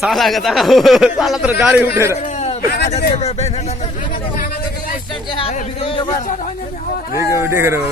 साला का था साला तो गाड़ी उठे रहा देख रहे हो